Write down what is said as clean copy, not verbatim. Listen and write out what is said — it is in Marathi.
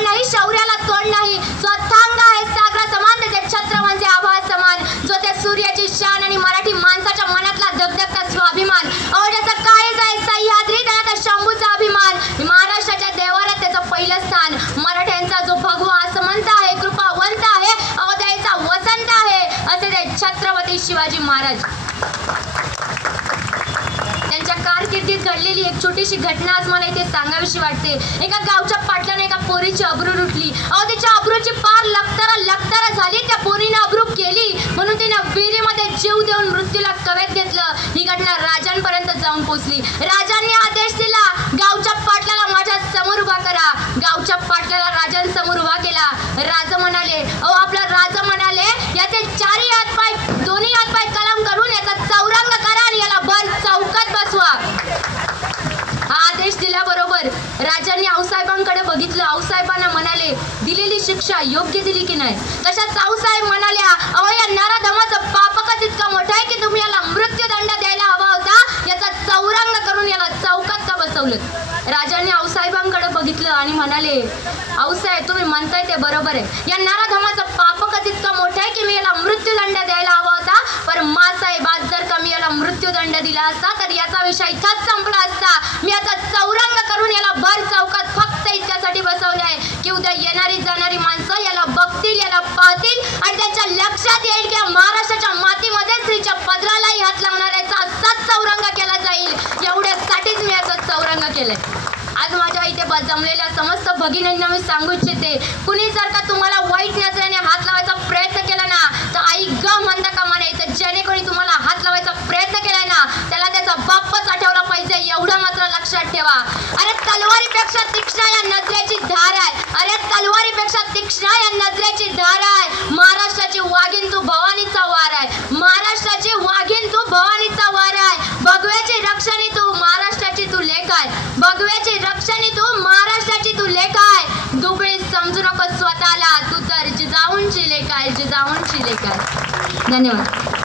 तोड नाही, शौर्याला तोड नाही. स्वथांग आहे सागरा समान, त्याचे छत्र म्हणजे आभा समान. जो त्या सूर्याची शान आणि मराठी माणसाच्या मनातला धगधगता स्वाभिमान. ज्याचं काळीज आहे सह्याद्री, त्याला त्या शंभूचा अभिमान. महाराष्ट्राच्या देवाऱ्यात त्याचं पहिलं स्थान. मराठ्यांचा जो भगवा आसमंत आहे, कृपावंत आहे, अवधयाचा वसंत आहे, असे ते छत्रपती शिवाजी महाराज. त्यांच्या कारकिर्दीत घडलेली एक छोटीशी घटना आज मला इथे सांगावीशी वाटते. एका गावच्या पाटलाने एका पोरीची अब्रू लुटली. तिच्या अब्रूची पार लखतारा झाली. त्या पोरीने अब्रू केली म्हणून तिने विहिरीमध्ये जीव देऊन मृत्यूला कवेत घेतलं. ही घटना राजांपर्यंत जाऊन पोहोचली. राजांनी आदेश दिला, गावच्या पाटलाला माझ्या समोर उभा करा. गावच्या पाटलाला राजांसमोर उभा केला. राजा म्हणाले, आपला राजा म्हणाले, याचे चारही हातपाय, दोन्ही हातपाय कलम करून याचा चौरंग करा आणि याला भर चौकात बसवा. हा आदेश दिल्याबरोबर राजांनी आऊसाहेबांकडे बघितलं. आऊसाहेबांना म्हणाले, दिलेली शिक्षा योग्य दिली की नाही? तशाच आऊसाहेब म्हणाल्या, या नराधमाचं पापकच इतकं मोठं आहे की तुम्ही याला मृत्यूदंड द्यायला हवा होता. याचा चौरंग करून याला चौकात का बसवलं? राजांनी आऊसाहेबांकडे बघितलं आणि म्हणाले, आऊसाहेब तुम्ही म्हणताय ते बरोबर आहे. या नराधमाचं पापकच इतकं मोठं आहे की मी याला मृत्यूदंड द्यायला हवा होता. पण मासाहेब, आज जर का मी याला मृत्यूदंड दिला असता तर याचा विषय इथंच संपला असता. मी याचा चौरंग करून याला भर चौकात फक्त इतक्यासाठी बसवले आहे की उद्या येणारी जाणारी माणसं याला बघतील, याला पाहतील आणि त्यांच्या लक्षात येईल की महाराष्ट्राच्या मातीमध्ये स्त्रीच्या पदरालाही हात लावणाऱ्याचा असाच चौरंग केला जाईल. एवढ्यासाठीच मी याचा चौरंग केलंय. आज माझ्या इथे जमलेल्या समस्त भगिनींना मी सांगू इच्छिते, कुणी जर का तुम्हाला वाईट नजरेने हात लावायचा प्रयत्न केला ना तर आई ग म्हणता कामा नये. तर ज्याने कोणी तुम्हाला हात लावायचा प्रयत्न केलाय ना त्याला त्याचा बापच आठवला पाहिजे, एवढं मात्र लक्षात ठेवा. अरे तलवारीपेक्षा तीक्ष्ण या नजरेची धार आहे. अरे तलवारीपेक्षा तीक्ष्ण या नजरेची धार आहे. महाराष्ट्राची वाघीण तू भवानीचा वार आहे. महाराष्ट्राची वाघीण तू भवानीचा वार आहे. भगव्याची रक्षणी तू महाराष्ट्राची तू लेख आहे. भगव्याची रक्षणी तू महाराष्ट्राची तू लेख आहे. दुबळी समजू नको स्वतःला, तू तर जिजाऊंची लेख आहे, जिजाऊंची लेख आहे. धन्यवाद.